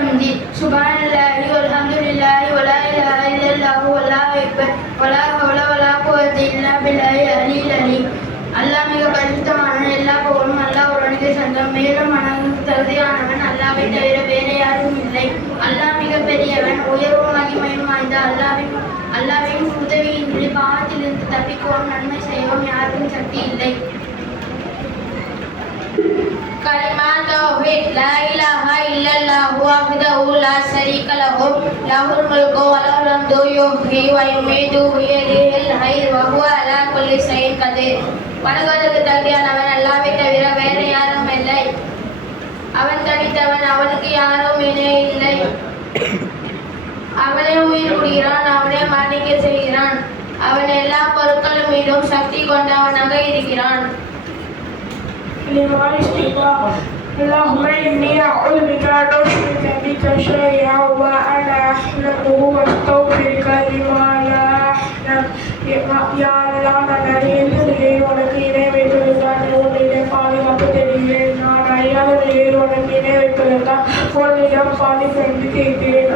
وبحمده سبحان الله والحمد لله ولا إله إلا الله والله أكبر ولا حول ولا قوة إلا بالله العلي العظيم. அல்லாஹ் மிக பரிசுத்தமானவன், எல்லா புகழும் அல்லாஹ் ஒருவனுக்கு சொந்தம். மேலும் வணங்குவதற்கு தகுதியானவன் அல்லாஹ்வை தவிர வேறு யாரும் இல்லை. அல்லாஹ் மிக பெரியவன், உயர்வும் மகிமையும் வாய்ந்த அல்லாஹ்வின் உதவியின்றி பாவத்திலிருந்து தப்பிக்கவும் நன்மை செய்யவும் யாருக்கும் சக்தி இல்லை. கலிமா தௌஹீத் லா இலாஹா இல்லல்லாஹு வஹ்தஹு லா ஷரீக லஹு லஹுல் முல்கு வ லஹுல் ஹம்து யுஹ்யி வ யுமீது பியதிஹில் ஹைர் வ ஹுவ அலா குல்லி ஷைஇன் கதீர். வணங்குவதற்கு தகுதியானவன் அல்லாஹ்வை தவிர வேறு யாரும் இல்லை. அவன் தனித்தவன், அவனுக்கு யாரும் இணை இல்லை. அவனே உயிர் விடுகிறான், அவனே மரணிக்க செய்கிறான். அவன் எல்லா பொருட்கள் மீதும் சக்தி கொண்டவனாக இருக்கிறான். اللهم إني أعوذ بك أن أشرك بك شيئا وأنا أحمده وأستغفرك لما لا أعلم. يا الله நான் அறியேன் உனக்கு இணை வைப்பதற்கான உன்னிடம் பாதுகாப்பு தெரிகிறேன். நான் அறியாத உனக்கு இணை வைப்பதற்காக உன்னிடம் பாதுகாப்பு கேட்கிறேன்.